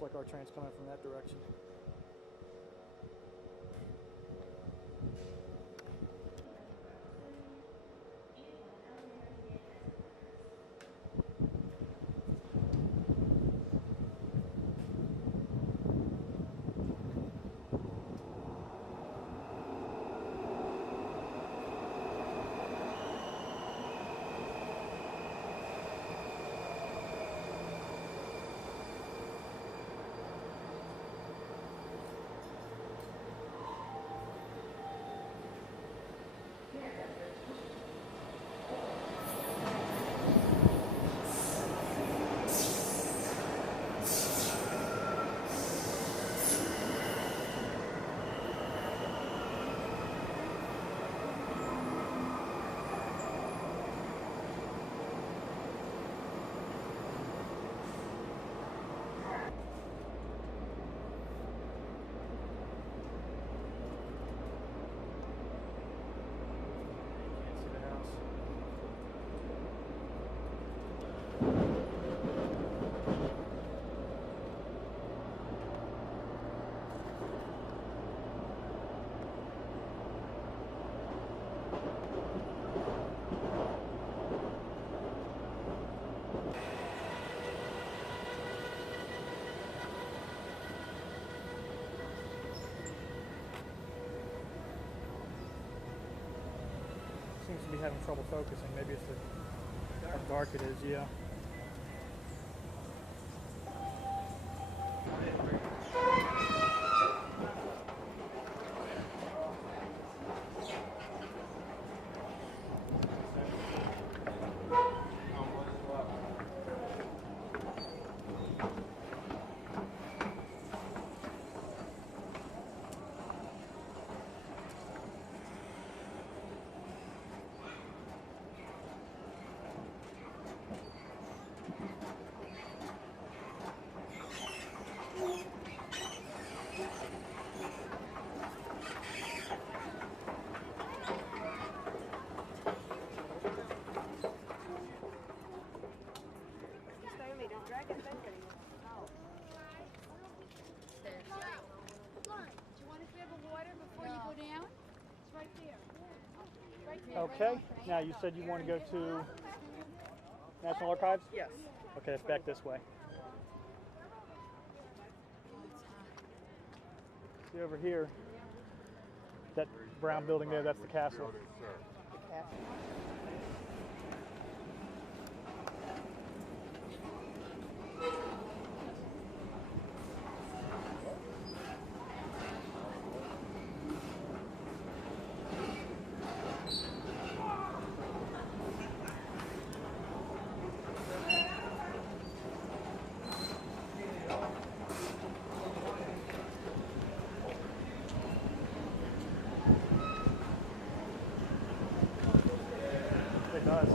looks like our train's coming from that direction. Seems to be having trouble focusing. Maybe it's how dark it is, yeah. Okay, now you said you want to go to National Archives? Yes. Okay, it's back this way. See over here, that brown building there, that's the castle. The castle. It does.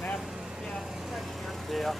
Map? Yeah.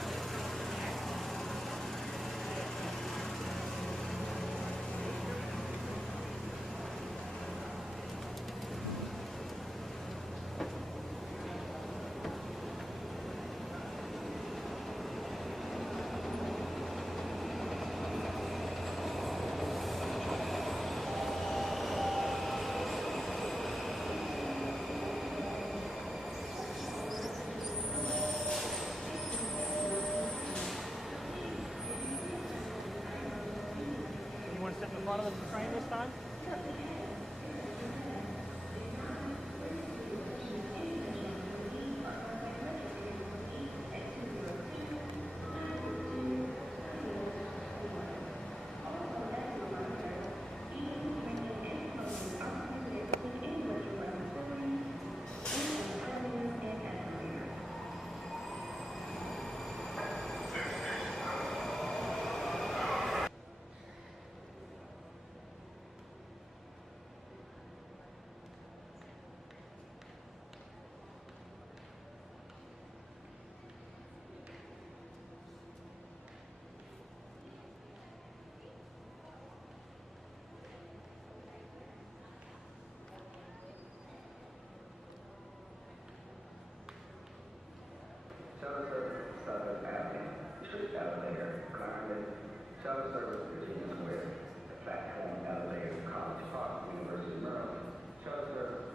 You want to sit in the front of the train this time? Shuttle Service Southern Avenue, Street Elevator, Congress, Shuttle Service Virginia Square, the Platform Elevator, College Park, University of Maryland, Shuttle Service.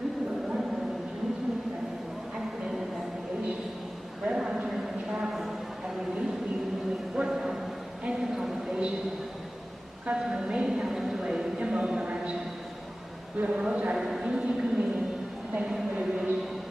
Due to the point of the June 22nd accident investigation, Red Line Tournament travel has reduced fees due to sport time and accommodation. Customers may encounter delays in both directions. We apologize for any inconvenience. Thank you for your patience.